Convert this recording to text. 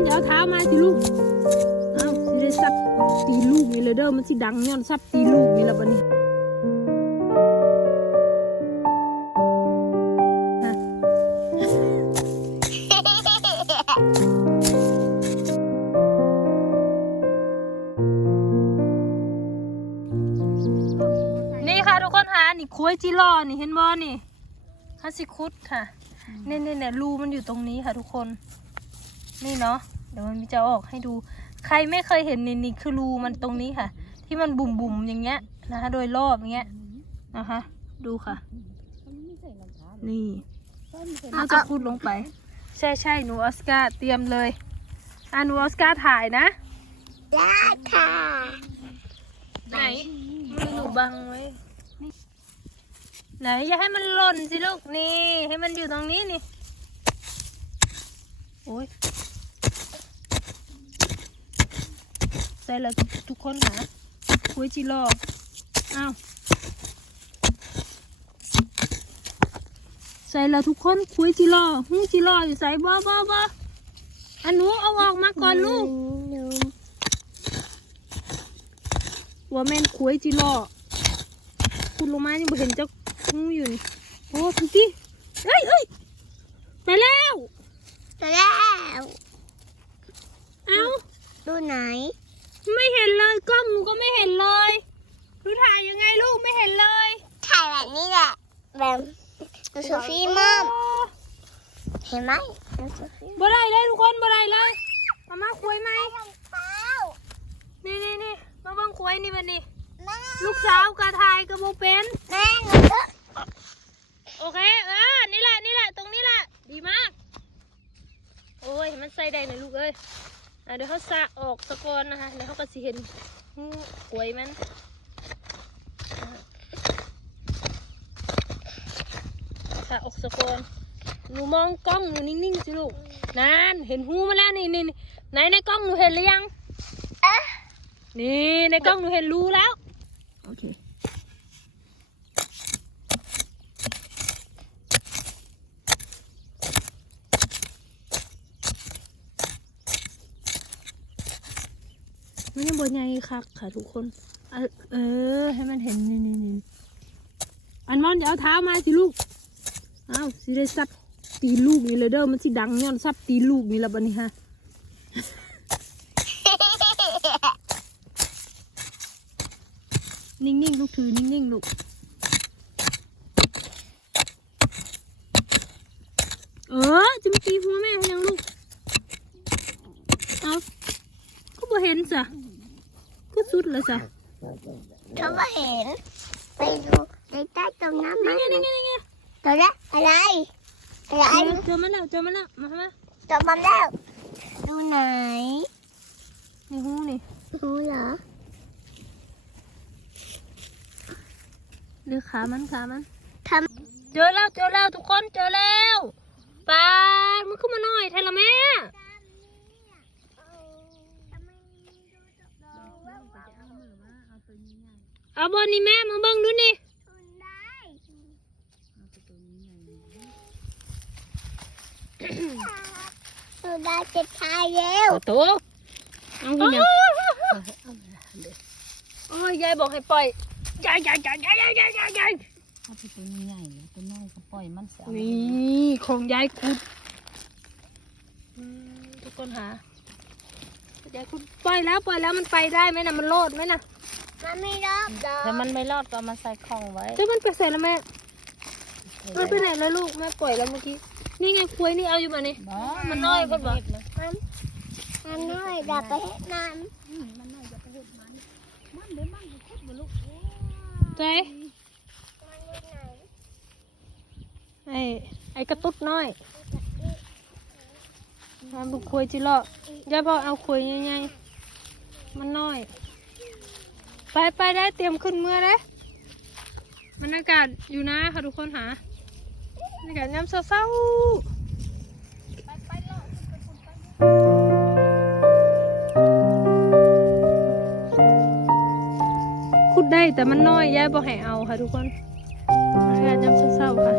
นเอาเท้ามาสิลูกเอาสิได้ซับตีลูกนี่เลยเด้อมันสิดังย้อนซับตีลูกนี่ละบัดนี้นี่ค่ะทุกคนค่ะนี่คุ้ยจิรอนี่เห็นบ่นี่ฮัสสิคุดค่ะเนเนี่ยเนี่ยรูมันอยู่ตรงนี้ค่ะทุกคน นี่เนาะเดี๋ยวมันจะเอาออกให้ดู ใครไม่เคยเห็นนี่นี่คือรูมันตรงนี้ค่ะ ที่มันบุ่มบุ่มๆอย่างเงี้ยนะคะ โดยรอบอย่างเงี้ยนะคะ ดูค่ะ นี่เราจะพูดลงไป ใช่ใช่หนูออสการ์เตรียมเลยอะหนูออสการ์ถ่ายนะได้ค่ะ ไหนมือหนูบังไว้นี่ไหนอย่าให้มันหล่นสิลูกนี่ ให้มันอยู่ตรงนี้นี่โอ้ย ส่แล้วทุกคนนะคุยจิรออ้าวใส่แล้วทุกคนคุยจิรอหูจิรออยู่ใส่บ่บ่บ่อันหนูเอาออกมาก่อนลูกหนูว่าแม่นคุยจิรอคุณลงมายังบ่เห็นเจ้างูอยู่นี่โอ้ทุกทีเอ้ยเอ้ยไปแล้วจะแล้ว เอ้าดูไหน ไม่เห็นเลยกล้องหนูก็ไม่เห็นเลยหนูถ่ายยังไงลูกไม่เห็นเลยถ่ายแบบนี้แหละแบบดูโซฟี่มอมเห็นไหมดูโซฟี่บ่ได้เลยทุกคนบ่ได้เลยมามาคุยไหมเปล่านี่นี่นี่มาเบังคุยนี่มันนี่แม่ลูกสาวกระถ่ายกระโบเป็นแม่หนูก็โอเคเออนี่แหละนี่แหละตรงนี้แหละดีมาก โอ้ยมันใส่ได้หน่อยลูกเอ้ยอะ เดี๋ยวเขาสะออกสะกอนนะคะเดี๋ยวเขาก็สิเห็นหูกล้วยมันอะสะออกสะกอนหนูมองกล้องหนูนิ่งๆสิลูกนั่นเห็นหูมาแล้วนี่นี่นี่ไหนในกล้องหนูเห็นหรือยังเอ๊ะนี่ในกล้องหนูเห็นรูแล้วโอเค มันยังบนใหญ่คักค่ะทุกคนเออ ให้มันเห็นนี่นี่นี่อันมอนอย่าเอาเท้ามาสิลูกเอาสิได้ซับตีลูกนี่เลยเด้อมันสิดังย้อนซับตีลูกนี่ละบัดนี้ฮะนิ่งๆลูกถือนิ่งๆลูกเออจะมาตีหัวแม่ให้ยังลูกเอาก็บ่เห็นจ้ะ สุดเลยจ้ะเขาไม่เห็น ไปดูในใต้ตรงน้ำมันี่นไงนี่ไงนี่ไงตัวนี้อะไรอะไรเออเจอมันแล้วเจอมันแล้วมามาจับมันแล้วดูไหนนี่หูนี่รู้เหรอเลือกขามันขามันทเจอแล้วเจอแล้วทุกคนเจอแล้วปลามันขึ้นมาหน่อยไทยละแม่ เอาบอล นี่แม่มาเบิ่งดูนี่ำดูได้จะทายแล้วโอ้โตเอาคุณยังโอ้ยยายบอกให้ปล่อยยายยายยายยายยายยายยายยายถ้าที่ตัวนี้ใหญ่เลยตัวน้อยก็ปล่อยมันเสียนี่ของยายคุณอืมทุกคนหายายคุณปล่อยแล้วปล่อยแล้วมันไปได้ไหมนะมันโลดไหมนะ มันไม่รอบดอกถ้ามันไม่รอดก็เอามาใส่คลองไว้เจ้ามันไปใส่แล้วแม่มันไปไหนแล้วลูกแม่ปล่อยแล้วเมื่อกี้ นี่ไงคุยนี่เอาอยู่มานี่บ่มันน้อยก็บอก มันมันน้อยดับไปให้น้ใจำมันอยู่ไหนไอ้ไอ้กระตุ๊ดน้อยมาบุกคุยจิโร่ย่าบอกเอาคุยยังไงมันน้อย ไปไปได้เตรียมขึ้นเมื่อเลยบรรยากาศอยู่นะค่ะทุกคนหาบรรยากาศยามเศร้าขุดได้แต่มันน้อยยายบอกให้เอาค่ะทุกคนบรรยากาศยามเศร้าค่ะ